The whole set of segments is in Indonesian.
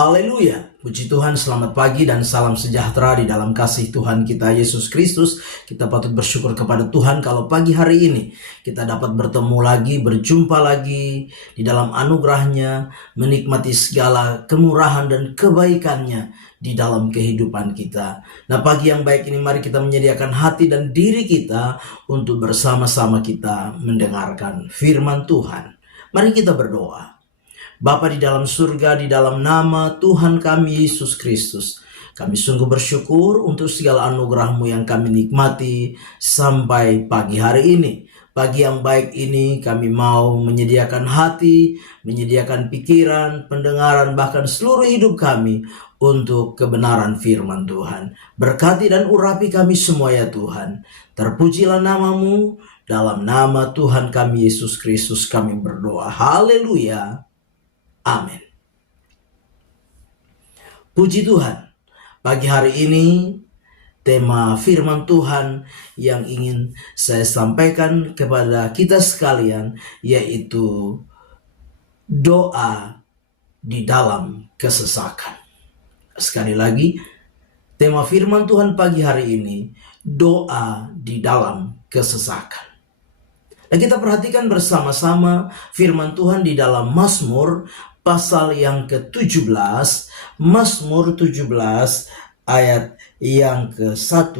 Haleluya, puji Tuhan, selamat pagi dan salam sejahtera di dalam kasih Tuhan kita Yesus Kristus. Kita patut bersyukur kepada Tuhan kalau pagi hari ini kita dapat bertemu lagi, berjumpa lagi di dalam anugerahnya, menikmati segala kemurahan dan kebaikannya di dalam kehidupan kita. Nah, pagi yang baik ini mari kita menyediakan hati dan diri kita untuk bersama-sama kita mendengarkan firman Tuhan. Mari kita berdoa. Bapa di dalam surga, di dalam nama Tuhan kami Yesus Kristus, kami sungguh bersyukur untuk segala anugerah-Mu yang kami nikmati sampai pagi hari ini. Pagi yang baik ini kami mau menyediakan hati, menyediakan pikiran, pendengaran, bahkan seluruh hidup kami untuk kebenaran firman Tuhan. Berkati dan urapi kami semua ya Tuhan. Terpujilah nama-Mu, dalam nama Tuhan kami Yesus Kristus kami berdoa. Haleluya. Amin. Puji Tuhan, pagi hari ini tema firman Tuhan yang ingin saya sampaikan kepada kita sekalian yaitu doa di dalam kesesakan. Sekali lagi, tema firman Tuhan pagi hari ini, doa di dalam kesesakan. Dan kita perhatikan bersama-sama firman Tuhan di dalam Mazmur pasal yang ke-17, Mazmur 17 ayat yang ke-1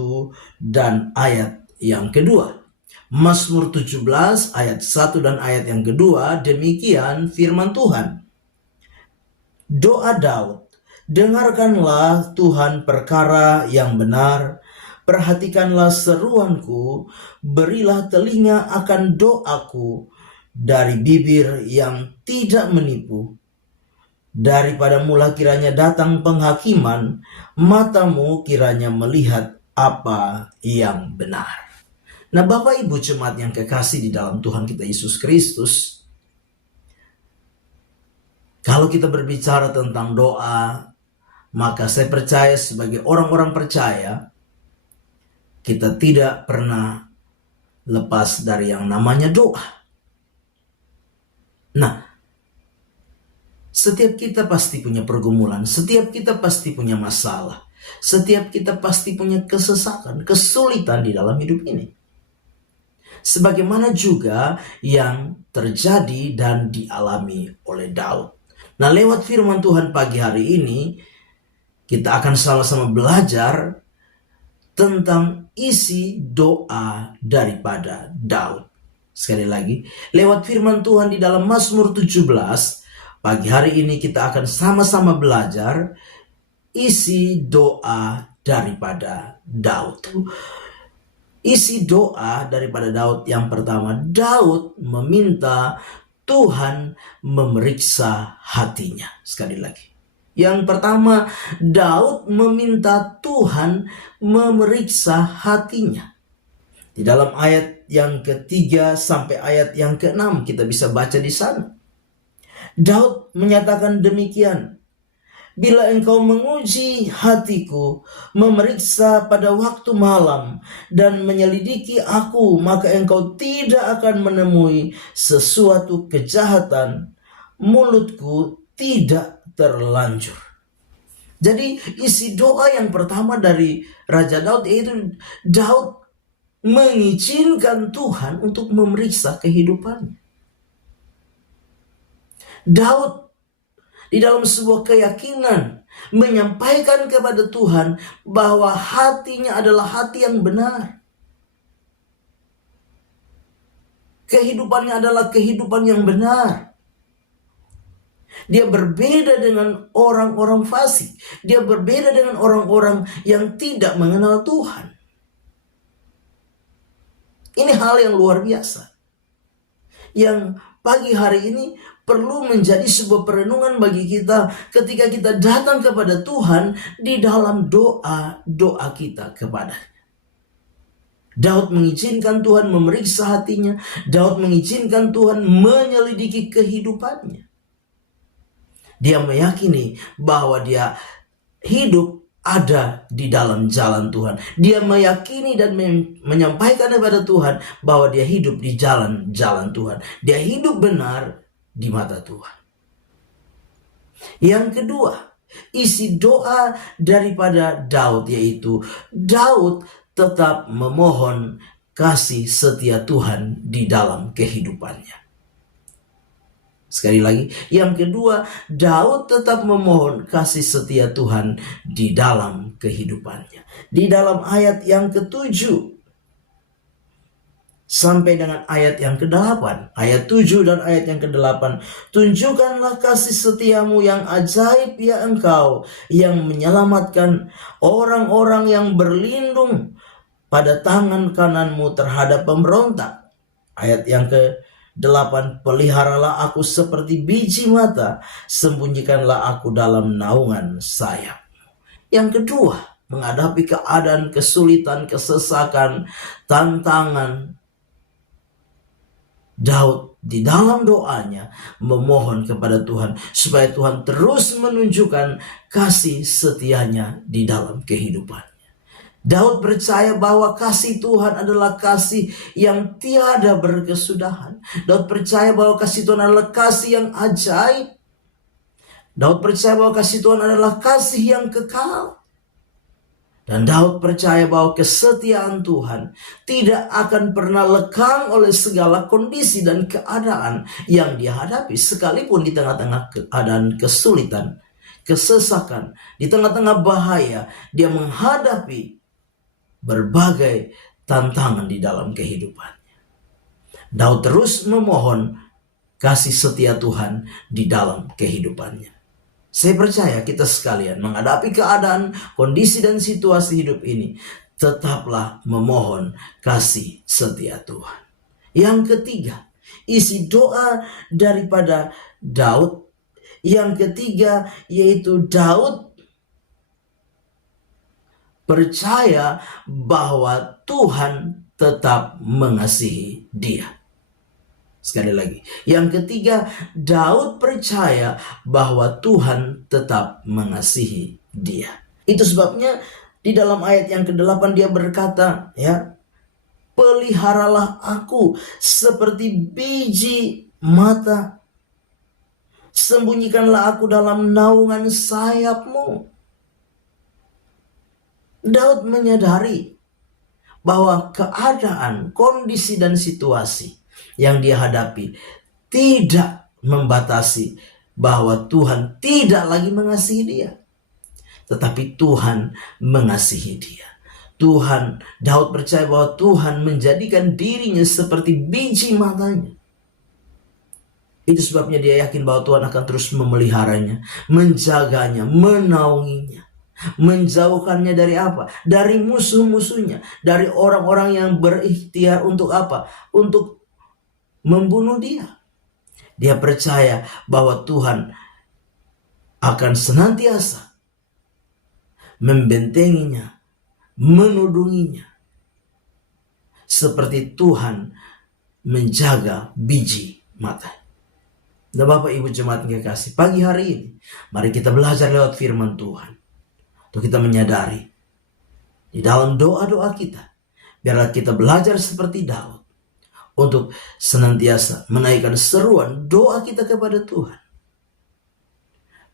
dan ayat yang kedua. Mazmur 17 ayat 1 dan ayat yang kedua, demikian firman Tuhan. Doa Daud, dengarkanlah Tuhan perkara yang benar, perhatikanlah seruanku, berilah telinga akan doaku, dari bibir yang tidak menipu. Daripada mula kiranya datang penghakiman, matamu kiranya melihat apa yang benar. Nah, Bapak Ibu jemaat yang kekasih di dalam Tuhan kita Yesus Kristus, kalau kita berbicara tentang doa, maka saya percaya sebagai orang-orang percaya, kita tidak pernah lepas dari yang namanya doa. Nah, setiap kita pasti punya pergumulan, setiap kita pasti punya masalah, setiap kita pasti punya kesesakan, kesulitan di dalam hidup ini. Sebagaimana juga yang terjadi dan dialami oleh Daud. Nah, lewat firman Tuhan pagi hari ini, kita akan sama-sama belajar tentang isi doa daripada Daud. Sekali lagi, lewat firman Tuhan di dalam Mazmur 17, pagi hari ini kita akan sama-sama belajar isi doa daripada Daud. Isi doa daripada Daud yang pertama, Daud meminta Tuhan memeriksa hatinya. Sekali lagi. Yang pertama, Daud meminta Tuhan memeriksa hatinya. Di dalam ayat yang ketiga sampai ayat yang keenam kita bisa baca di sana. Daud menyatakan demikian. Bila engkau menguji hatiku, memeriksa pada waktu malam, dan menyelidiki aku, maka engkau tidak akan menemui sesuatu kejahatan. Mulutku tidak terlanjur. Jadi isi doa yang pertama dari Raja Daud yaitu Daud mengizinkan Tuhan untuk memeriksa kehidupannya. Daud di dalam sebuah keyakinan menyampaikan kepada Tuhan bahwa hatinya adalah hati yang benar. Kehidupannya adalah kehidupan yang benar. Dia berbeda dengan orang-orang fasik. Dia berbeda dengan orang-orang yang tidak mengenal Tuhan. Ini hal yang luar biasa. Yang pagi hari ini perlu menjadi sebuah perenungan bagi kita ketika kita datang kepada Tuhan di dalam doa kita kepada-Nya. Daud mengizinkan Tuhan memeriksa hatinya. Daud mengizinkan Tuhan menyelidiki kehidupannya. Dia meyakini bahwa dia hidup ada di dalam jalan Tuhan. Dia meyakini dan menyampaikan kepada Tuhan bahwa dia hidup di jalan-jalan Tuhan. Dia hidup benar di mata Tuhan. Yang kedua, isi doa daripada Daud yaitu Daud tetap memohon kasih setia Tuhan di dalam kehidupannya. Sekali lagi, yang kedua, Daud tetap memohon kasih setia Tuhan di dalam kehidupannya. Di dalam ayat yang ke-7 sampai dengan ayat yang ke-8, ayat 7 dan ayat yang ke-8, tunjukkanlah kasih setiamu yang ajaib ya Engkau, yang menyelamatkan orang-orang yang berlindung pada tangan kananmu terhadap pemberontak. Ayat yang ke-8, peliharalah aku seperti biji mata, sembunyikanlah aku dalam naungan sayap. Yang kedua, menghadapi keadaan kesulitan, kesesakan, tantangan, Daud di dalam doanya memohon kepada Tuhan supaya Tuhan terus menunjukkan kasih setianya di dalam kehidupan. Daud percaya bahwa kasih Tuhan adalah kasih yang tiada berkesudahan. Daud percaya bahwa kasih Tuhan adalah kasih yang ajaib. Daud percaya bahwa kasih Tuhan adalah kasih yang kekal. Dan Daud percaya bahwa kesetiaan Tuhan tidak akan pernah lekang oleh segala kondisi dan keadaan yang dia hadapi. Sekalipun di tengah-tengah keadaan kesulitan, kesesakan, di tengah-tengah bahaya, dia menghadapi berbagai tantangan di dalam kehidupannya. Daud terus memohon kasih setia Tuhan di dalam kehidupannya. Saya percaya kita sekalian menghadapi keadaan, kondisi dan situasi hidup ini, tetaplah memohon kasih setia Tuhan. Yang ketiga, isi doa daripada Daud. Yang ketiga yaitu Daud percaya bahwa Tuhan tetap mengasihi dia. Sekali lagi, yang ketiga, Daud percaya bahwa Tuhan tetap mengasihi dia. Itu sebabnya di dalam ayat yang ke-8 dia berkata, ya, peliharalah aku seperti biji mata, sembunyikanlah aku dalam naungan sayapmu. Daud menyadari bahwa keadaan, kondisi dan situasi yang dia hadapi tidak membatasi bahwa Tuhan tidak lagi mengasihi dia. Tetapi Tuhan mengasihi dia. Daud percaya bahwa Tuhan menjadikan dirinya seperti biji matanya. Itu sebabnya dia yakin bahwa Tuhan akan terus memeliharanya, menjaganya, menaunginya. Menjauhkannya dari apa? Dari musuh-musuhnya, dari orang-orang yang berikhtiar untuk apa? Untuk membunuh dia. Dia percaya bahwa Tuhan akan senantiasa membentenginya, menudunginya, seperti Tuhan menjaga biji mata. Dan Bapak Ibu jemaat yang kekasih, pagi hari ini mari kita belajar lewat firman Tuhan. Untuk kita menyadari di dalam doa-doa kita, biarlah kita belajar seperti Daud untuk senantiasa menaikkan seruan doa kita kepada Tuhan.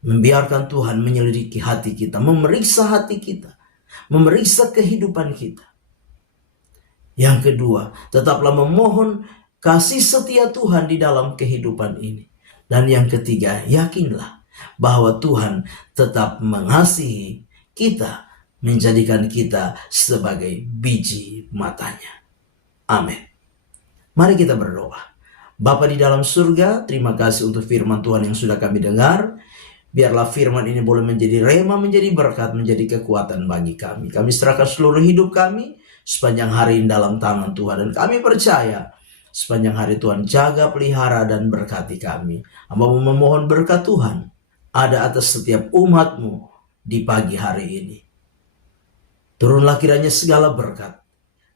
Membiarkan Tuhan menyelidiki hati kita, memeriksa hati kita, memeriksa kehidupan kita. Yang kedua, tetaplah memohon kasih setia Tuhan di dalam kehidupan ini. Dan yang ketiga, yakinlah bahwa Tuhan tetap mengasihi kita, menjadikan kita sebagai biji matanya. Amin. Mari kita berdoa. Bapa di dalam surga, terima kasih untuk firman Tuhan yang sudah kami dengar. Biarlah firman ini boleh menjadi rema, menjadi berkat, menjadi kekuatan bagi kami. Kami serahkan seluruh hidup kami sepanjang hari ini dalam tangan Tuhan. Dan kami percaya sepanjang hari Tuhan jaga, pelihara, dan berkati kami. Hamba memohon berkat Tuhan ada atas setiap umat-Mu di pagi hari ini. Turunlah kiranya segala berkat,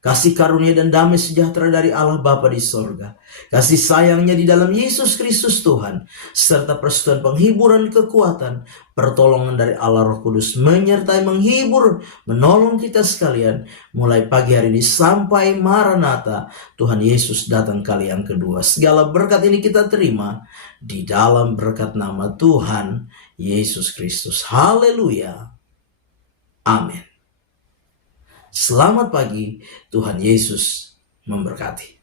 kasih karunia dan damai sejahtera dari Allah Bapa di sorga, kasih sayangnya di dalam Yesus Kristus Tuhan, serta persekutuan penghiburan kekuatan, pertolongan dari Allah Roh Kudus menyertai menghibur, menolong kita sekalian, mulai pagi hari ini sampai Maranatha, Tuhan Yesus datang kali yang kedua. Segala berkat ini kita terima di dalam berkat nama Tuhan Yesus Kristus. Haleluya. Amin. Selamat pagi, Tuhan Yesus memberkati.